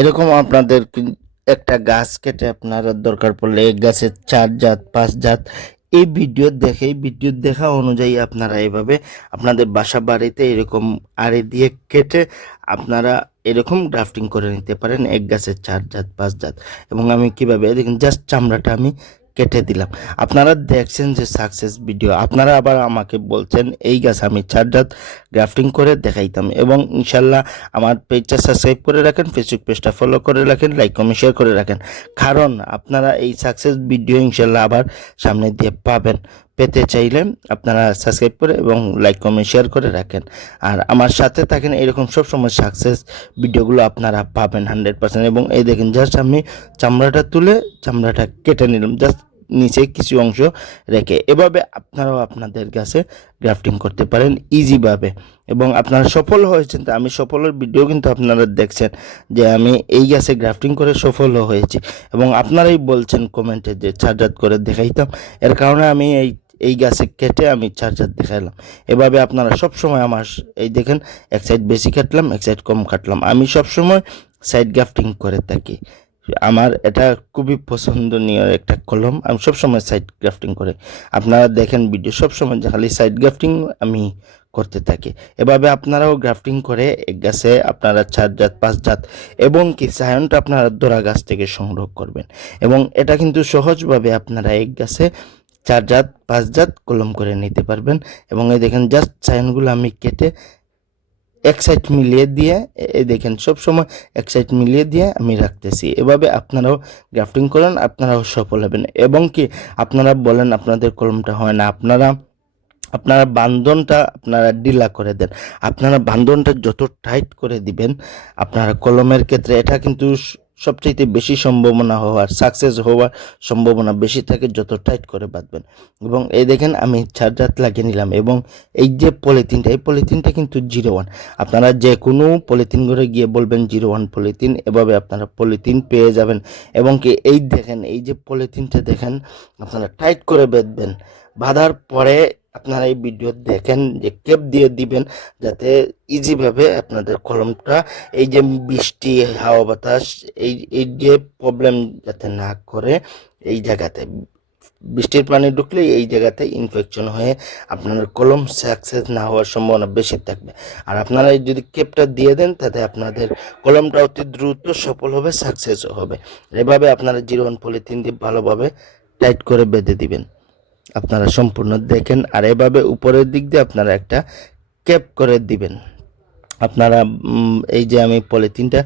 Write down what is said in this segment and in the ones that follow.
এরকম আপনাদের একটা গাছ কেটে আপনারা দরকার পড়লে এক গাছের 4 জাত 5 জাত এই ভিডিও দেখা অনুযায়ী আপনারা এভাবে আপনাদের বাসা বাড়িতে এরকম আড়ে দিয়ে কেটে আপনারা এরকম গ্রাফটিং করে নিতে পারেন এক গাছের 4 জাত 5 জাত। এবং আমি কিভাবে দেখেন জাস্ট চামড়াটা আমি কেটে দিলাম। আপনারা দেখছেন যে সাকসেস ভিডিও, আপনারা আবার আমাকে বলছেন এই গাছ আমি 4 জাত গ্রাফটিং করে দেখাইতাম। এবং ইনশাল্লাহ আমার পেজটা সাবস্ক্রাইব করে রাখেন, ফেসবুক পেজটা ফলো করে রাখেন, লাইক কমেন্ট শেয়ার করে রাখেন, কারণ আপনারা এই সাকসেস ভিডিও ইনশাল্লাহ আবার সামনে দিয়ে পাবেন। পেতে চাইলে আপনারা সাবস্ক্রাইব করে এবং লাইক কমেন্ট শেয়ার করে রাখেন আর আমার সাথে থাকেন, এরকম সবসময় সাকসেস ভিডিওগুলো আপনারা পাবেন 100%। এবং এই দেখেন জাস্ট আমি চামড়াটা তুলে চামড়াটা কেটে নিলাম, জাস্ট নিচে কিছু অংশ রেখে। এভাবে আপনারাও আপনাদের গাছে গ্রাফটিং করতে পারেন ইজিভাবে এবং আপনারা সফল হয়েছেন। তো আমি সফলের ভিডিও কিন্তু আপনারা দেখছেন যে আমি এই গাছে গ্রাফটিং করে সফল হয়েছি এবং আপনারাই বলছেন কমেন্টে যে 4 জাত করে দেখাইতাম, এর কারণে আমি এই গাছে কেটে আমি 4 জাত দেখাইলাম। এভাবে আপনারা সবসময় আমার এই দেখেন এক সাইড বেশি কাটলাম এক সাইড কম কাটলাম, আমি সবসময় সাইড গ্রাফটিং করে থাকি। আমার এটা খুবই পছন্দনীয় একটা কলম, আমি সবসময় সাইড গ্রাফটিং করে। আপনারা দেখেন ভিডিও সবসময় খালি সাইড গ্রাফটিং আমি করতে থাকি। এভাবে আপনারাও গ্রাফটিং করে এক গাছে আপনারা 4 জাত 5 জাত এবং কি সায়নটা আপনারা দোড়া গাছ থেকে সংগ্রহ করবেন। এবং এটা কিন্তু সহজভাবে আপনারা এক গাছে 4 জাত 5 জাত কলম করে নিতে পারবেন। এবং এই দেখেন জাস্ট সায়নগুলো আমি কেটে এক সাইড মিলিয়ে দিয়ে এই দেখেন সবসময় এক সাইড মিলিয়ে দিয়ে আমি রাখতেছি। এভাবে আপনারাও গ্রাফটিং করেন, আপনারাও সফল হবেন। এবং কি আপনারা বলেন আপনাদের কলমটা হয় না, আপনারা বান্ধনটা আপনারা ঢিলা করে দেন। আপনারা বান্ধনটা যত টাইট করে দিবেন আপনারা কলমের ক্ষেত্রে এটা কিন্তু সবচেয়ে বেশি সম্ভাবনা হওয়ার সাকসেস হওয়ার সম্ভাবনা বেশি থাকে যত টাইট করে বাঁধবেন। এবং এই দেখেন আমি 4 জাত লাগিয়ে নিলাম। এবং এই যে পলিথিনটা, এই পলিথিনটা কিন্তু 01। আপনারা যে কোনো পলিথিন করে গিয়ে বলবেন 01 পলিথিন, এভাবে আপনারা পলিথিন পেয়ে যাবেন। এবং কি এই দেখেন এই যে পলিথিনটা দেখেন আপনারা টাইট করে বেঁধবেন। বাঁধার পরে আপনারা এই ভিডিও দেখেন যে কেপ দিয়ে দিবেন যাতে ইজিভাবে আপনাদের কলমটা এই যে বৃষ্টি হাওয়া বাতাস এই যে প্রবলেম যাতে না করে। এই জায়গাতে বৃষ্টির পানি ঢুকলে এই জায়গাতে ইনফেকশন হয়ে আপনার কলম সাকসেস না হওয়ার সম্ভাবনা বেশি থাকবে। আর আপনারা যদি কেপটা দিয়ে দেন তাতে আপনাদের কলমটা অতি দ্রুত সফল হবে, সাকসেসও হবে। এভাবে আপনারা 01 পলিথিন দিয়ে ভালোভাবে টাইট করে বেঁধে দিবেন। আপনারা সম্পূর্ণ দেখেন আর এভাবে উপরের দিক দিয়ে আপনারা একটা ক্যাপ করে দিবেন। আপনারা এই যে আমি পলিথিনটা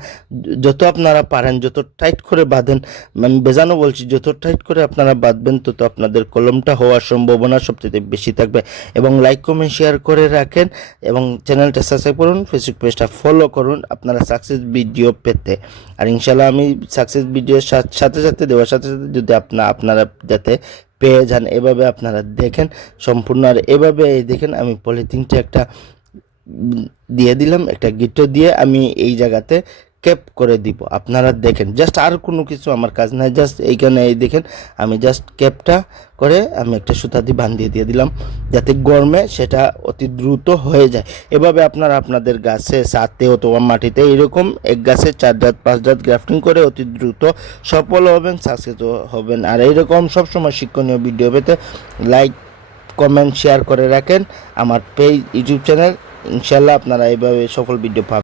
যত আপনারা পারেন যত টাইট করে বাঁধেন, আমি বেজানো বলছি, যত টাইট করে আপনারা বাঁধবেন তত আপনাদের কলমটা হওয়ার সম্ভাবনা সবচেয়ে বেশি থাকবে। এবং লাইক কমেন্ট শেয়ার করে রাখেন এবং চ্যানেলটা সাবস্ক্রাইব করুন, ফেসবুক পেজটা ফলো করুন আপনারা সাকসেস ভিডিও পেতে। আর ইনশাল্লাহ আমি সাকসেস ভিডিওর সাথে সাথে দেওয়ার সাথে সাথে যদি আপনারা যাতে পেয়ে যান, এভাবে আপনারা দেখেন সম্পূর্ণ। আর এভাবে দেখেন আমি পলিথিনটা একটা দিয়ে দিলাম, একটা গিটো দিয়ে আমি এই জায়গাতে ক্যাপ করে দিব। আপনারা দেখেন জাস্ট আর কোনো কিছু আমার কাজ নাই, জাস্ট এইখানে এই দেখেন আমি জাস্ট ক্যাপটা করে আমি একটা সুতা দিয়ে বাঁধিয়ে দিয়ে দিলাম যাতে গরমে সেটা অতি দ্রুত হয়ে যায়। এভাবে আপনারা আপনাদের গাছে সাথে অথবা মাটিতে এরকম এক গাছে 4 জাত 5 জাত গ্রাফটিং করে অতি দ্রুত সফল হবেন, সাকসেস হবেন। আর এইরকম সবসময় শিক্ষণীয় ভিডিও পেতে লাইক কমেন্ট শেয়ার করে রাখেন আমার পেজ ইউটিউব চ্যানেল। ইনশাল্লাহ আপনারা এইভাবে সফল ভিডিও পাবেন।